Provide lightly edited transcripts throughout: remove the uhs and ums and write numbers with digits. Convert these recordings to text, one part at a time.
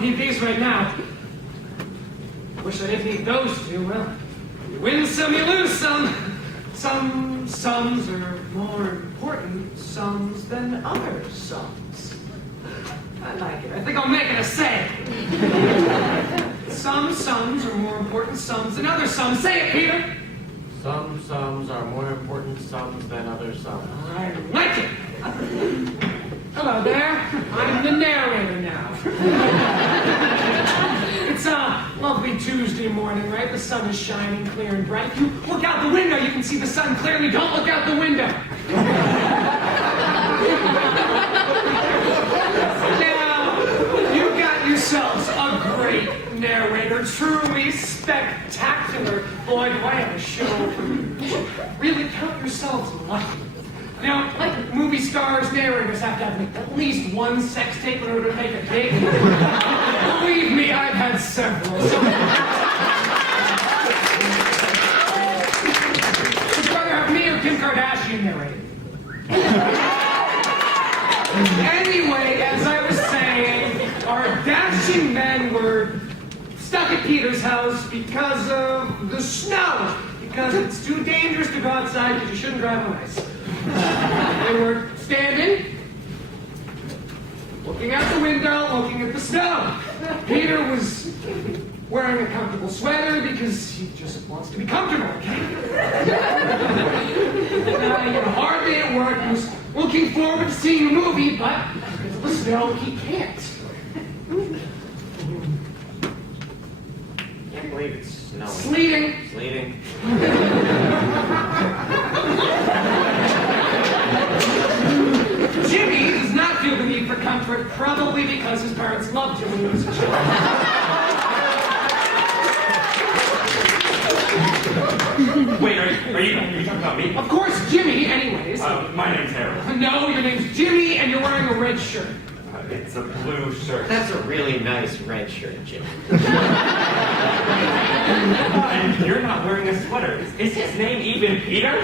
don't need these right now. Wish I didn't need those two. Well, you win some, you lose some. Some sums are more important sums than other sums. I like it. I think I'll make it a saying. Some sums are more important sums than other sums. Say it, Peter. Some sums are more important sums than other sums. I like it. Hello there. I'm the narrator now. It's a lovely Tuesday morning, right? The sun is shining clear and bright. If you look out the window, you can see the sun clearly. Don't look out the window. Now, you got yourselves a great narrator. Truly spectacular. Boy, do I have a show for you. Really count yourselves lucky. Now, like movie stars, narrators have to have at least one sex tape in order to make a big. Believe me, I've had several. Would you rather have me or Kim Kardashian narrating? Anyway, as I was saying, our dashing men were stuck at Peter's house because of the snow. Because it's too dangerous to go outside because you shouldn't drive on ice. They were standing, looking out the window, looking at the snow. Peter was wearing a comfortable sweater because he just wants to be comfortable, okay? He had a hard day at work. He was looking forward to seeing a movie, but because of the snow, he can't. I can't believe it's snowing. Sleeting. Sleeting. Jimmy does not feel the need for comfort, probably because his parents loved him when he was a child. Wait, are you talking about me? Of course, Jimmy, anyways. My name's Harold. No, your name's Jimmy, and you're wearing a red shirt. It's a blue shirt. That's a really nice red shirt, Jim. And you're not wearing a sweater. Is his name even Peter?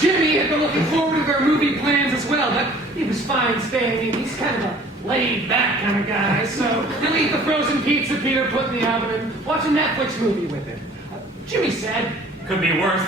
Jimmy had been looking forward to their movie plans as well, but he was fine staying in. He's kind of a laid-back kind of guy, so he'll eat the frozen pizza Peter put in the oven and watch a Netflix movie with him. Jimmy said, Could be worse.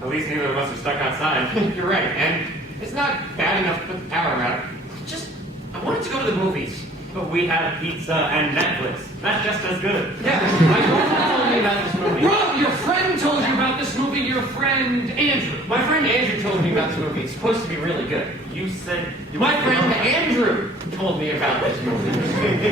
At least neither of us are stuck outside. You're right, and it's not bad enough to put the power out. Just, I wanted to go to the movies. But we have pizza and Netflix. That's just as good. Yeah, my girlfriend told me about this movie. Rob, your friend told you about this movie, your friend Andrew. My friend Andrew told me about this movie. It's supposed to be really good. You said... My friend Andrew told me about this movie.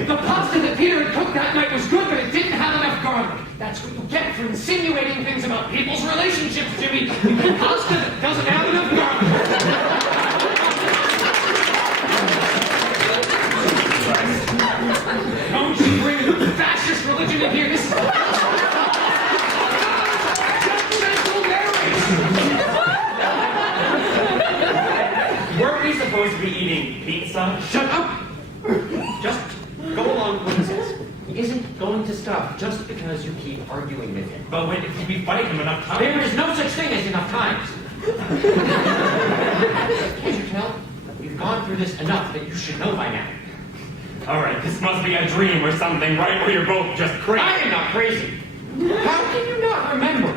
The pasta that Peter had cooked that night was good, but it didn't have enough garlic. That's what you get for insinuating things about people's relationships, Jimmy. You get pasta that doesn't have enough garlic. Don't you bring the fascist religion in here. This is judgmental narration. Weren't we supposed to be eating pizza? Shut up! Just go along with this. He isn't going to stop just because you keep arguing with him. But wait, if we fight him enough times... There is no such thing as enough times. Can't you tell? We've gone through this enough that you should know by now. All right, this must be a dream or something, right? Where you're both just crazy. I am not crazy. How can you not remember?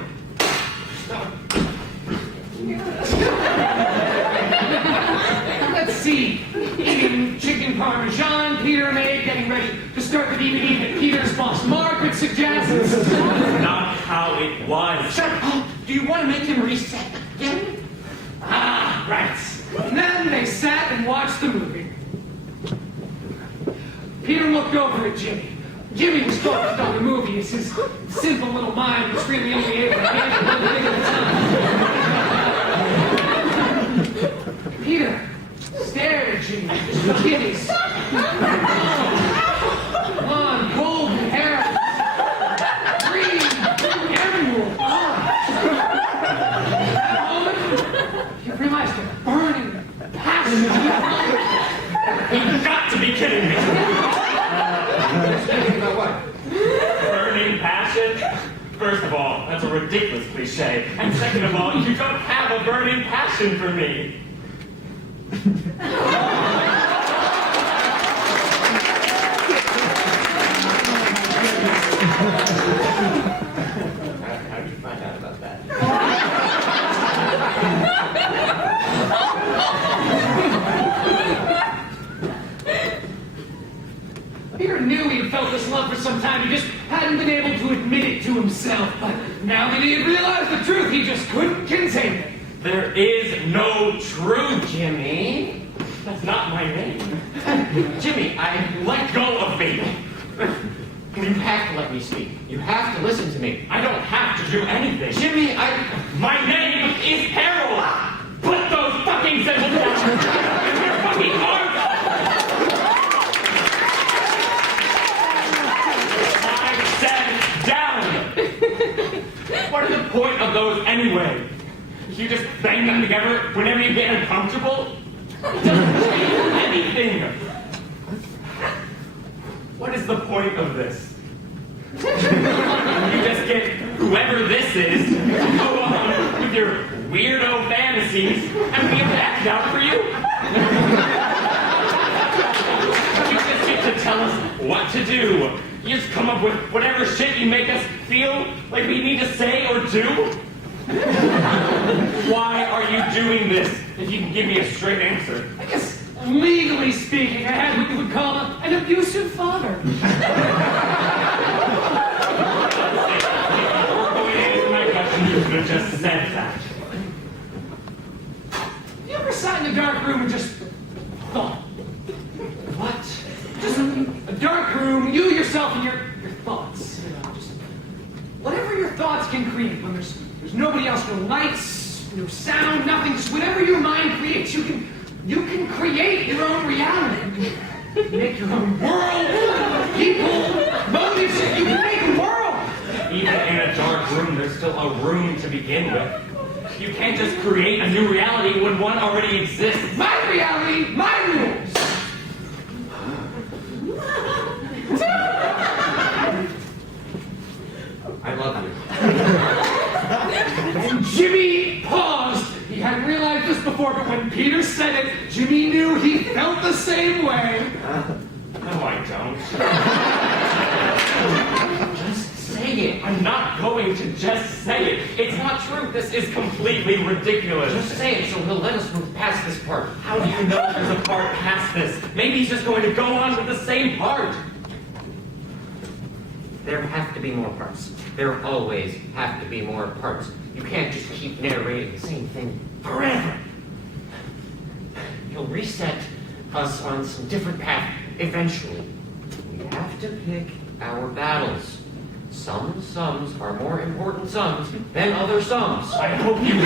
Let's see. Eating chicken parmesan Peter made, getting ready to start the DVD that Peter's boss Margaret suggests. Not how it was. Shut up! Do you want to make him reset again? Ah, right. And then they sat and watched the movie. Peter looked over at Jimmy. Jimmy was focused on the movie as his simple little mind was really only able to handle one thing at a time. Peter stared at Jimmy with his kidneys. Blonde, golden hair. Green, emerald eyes. At that moment, he realized a burning passion. You've got to be kidding me. Thinking about what? Burning passion? First of all, that's a ridiculous cliche. And second of all, you don't have a burning passion for me. How did you find out about that? Peter knew he had felt this love for some time. He just hadn't been able to admit it to himself. But now that he had realized the truth, he just couldn't contain it. There is no truth, Jimmy. That's not my name. Jimmy, Let go of me. you have to let me speak. You have to listen to me. I don't have to do anything. Jimmy, My name is Harold. Put those fucking symbols down in your fucking heart. I said down. What is the point of those anyway? You just bang them together whenever you get uncomfortable? It doesn't change anything. What is the point of this? You just get whoever this is to go on with your weirdo fantasies, and we have to act it out for you? You just get to tell us what to do. You just come up with whatever shit you make us feel like we need to say or do? Why are you doing this? If you can give me a straight answer. I guess, legally speaking, I had what you would call an abusive father. You could have just said that. You ever sat in a dark room and just thought? what? Just a dark room, you yourself and your thoughts. You know, just whatever your thoughts can create. When there's nobody else, no lights, no sound, nothing. Just whatever your mind creates, you can create your own reality. You can make your own world, people, motives. You can make a world. Even in a dark room, there's still a room to begin with. You can't just create a new reality when one already exists. My reality, my rules. I love you. And Jimmy paused. He hadn't realized this before, but when Peter said it, Jimmy knew he felt the same way. No, I don't. Just say it. I'm not going to just say it. It's not true. This is completely ridiculous. Just say it so he'll let us move past this part. How do you know there's a part past this? Maybe he's just going to go on with the same part. There have to be more parts. There always have to be more parts. You can't just keep narrating the same thing forever. He'll reset us on some different path eventually. We have to pick our battles. Some sums are more important sums than other sums. I hope you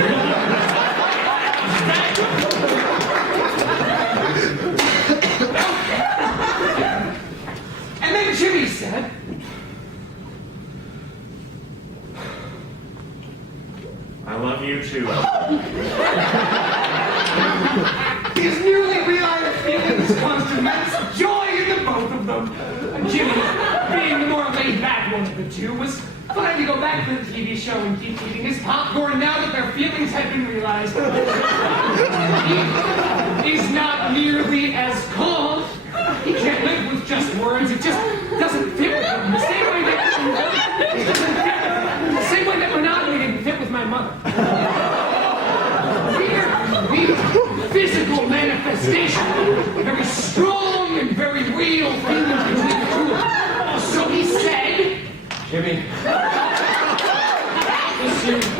And then Jimmy said, I love you too. his newly realized feelings caused immense joy in the both of them. And Jimmy, being the more laid-back one of the two, was fine to go back to the TV show and keep eating his popcorn now that their feelings had been realized. He's not nearly as calm. He can't live with just words. It just doesn't fit with him. The same way that monogamy didn't fit with my mother. We're physical manifestation, very strong and very real feelings between the two of them. So he said, Jimmy.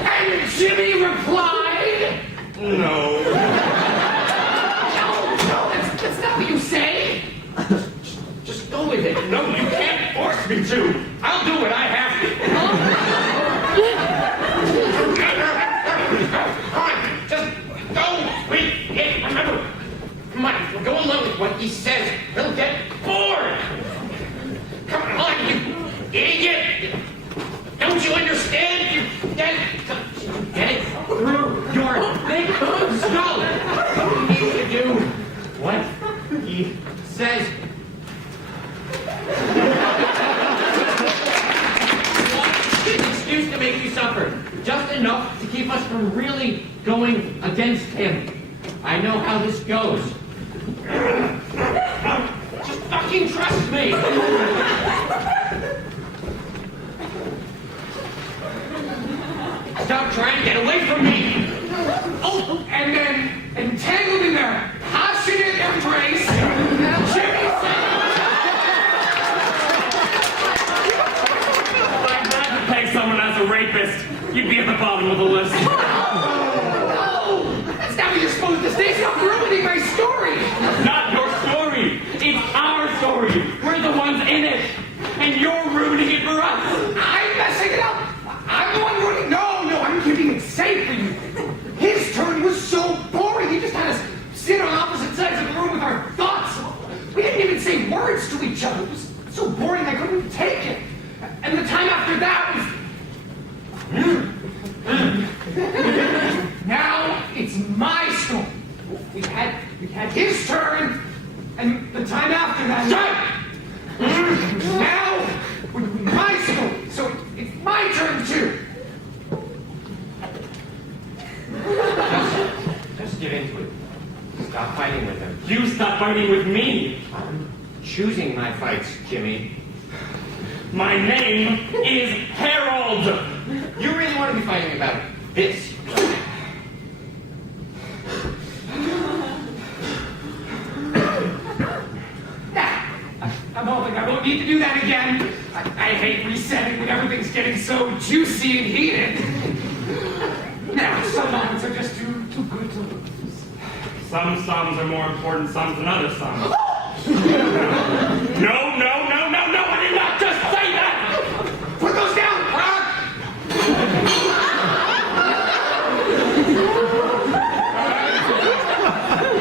and Jimmy replied, No. no, that's not what you say. Just go with it. No, you can't force me to. I'll do what I have to. Come on, just go with it. Remember, come on, go along with what he says. He'll get bored. Come on, you idiot. Don't you understand? You get it through your thick skull. You need to do what he says. An excuse to make you suffer. Just enough to keep us from really going against him. I know how this goes. Just fucking trust me. Stop trying to get away from me. Oh, and then entangled in their passionate embrace, Jimmy said, If I had to peg someone as a rapist, you'd be at the bottom of the list. "Oh, that's not what you're supposed to say. Stop ruining my story." Not your story. It's our story. We're the ones in it. And you're ruining it for us. I'm messing it up. I'm the one ruining. No, I'm keeping it safe for you. His turn was so boring. He just had us sit on opposite sides of the room with our thoughts. We didn't even say words to each other. It was so boring I couldn't take it. And the time after that was... Now it's my story. We had his turn, and the time after that... Now would be my story, so it's my turn too. Just get into it. Stop fighting with him. You stop fighting with me. I'm choosing my fights, Jimmy. My name is Harold. You really want to be fighting about this? I'm hoping I won't need to do that again. I hate resetting when everything's getting so juicy and heated. Now, some moments are just too good to lose. Some sums are more important sums than other sums. No, I did not just say that! Put those down, Brock!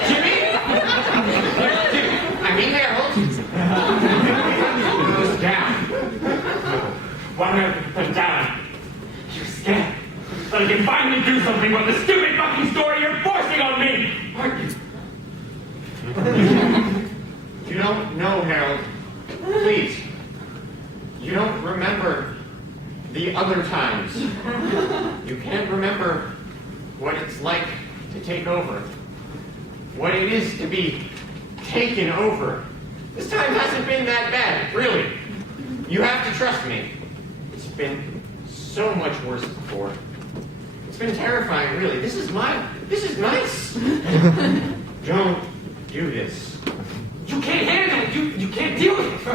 Jimmy? I mean, Harold. Put those down. Why do I have to put them down? You're scared. So I can finally do something about the stupid fucking story you're forcing on me! You don't know, Harold. Please. You don't remember the other times. You can't remember what it's like to take over. What it is to be taken over. This time hasn't been that bad, really. You have to trust me. It's been so much worse before. It's been terrifying, really. This is nice. Don't do this. You can't handle it. You can't deal with it.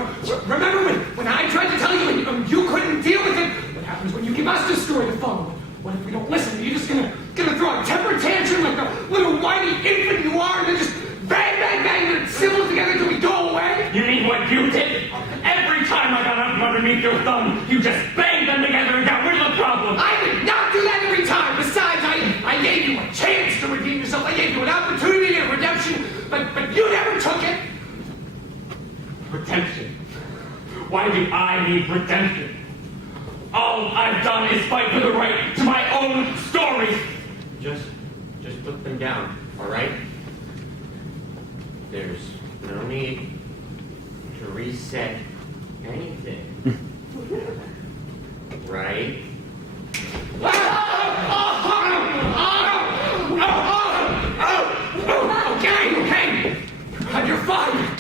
Remember when I tried to tell you and you couldn't deal with it? What happens when you give us the story to follow? What if we don't listen? Are you just gonna throw a temper tantrum like the little whiny infant you are and then just bang your symbols together till we go away? You mean what you did? Every time I got out from underneath your thumb, you just banged them together and got rid of the problem. I did not do that every time. Besides, I gave you a chance to redeem yourself. I gave you an opportunity of redemption, but you never took it. Redemption? Why do I need redemption? All I've done is fight for the right to my own story. Just put them down, all right? There's no need to reset anything. Right? Okay. You're fine.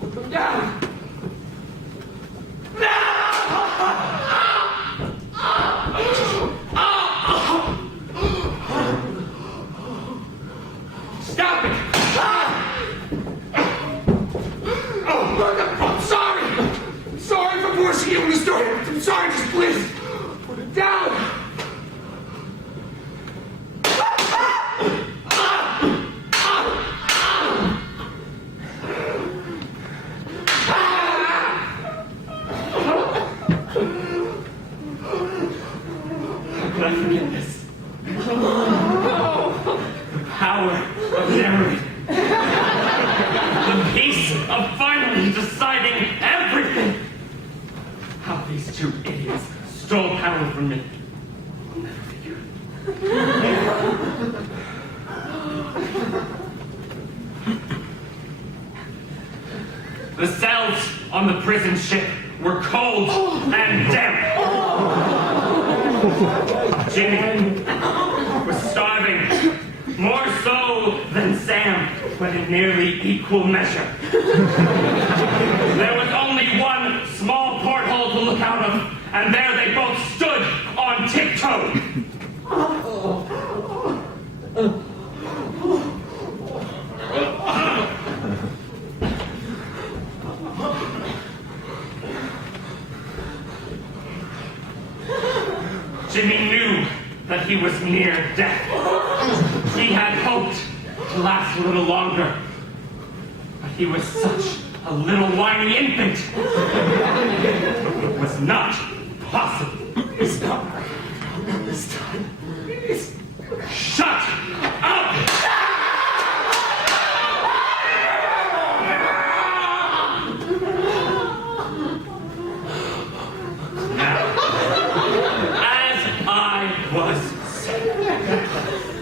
Put them down. Stop it! I'm sorry! I'm sorry for forcing you in the story. I'm sorry, just please put it down. How could I forget this? The power of memory. The peace of finally deciding everything. How these two idiots stole power from me. I'll never figure it. The cells on the prison ship were cold and damp. Jimmy was starving, more so am, but in nearly equal measure. There was only one small porthole to look out of, and there they both stood on tiptoe. Jimmy knew that he was near death. He had hoped to last a little longer, but he was such a little whiny infant. It was not possible. It's not right. This time. It's... Shut up! Now, as I was saying,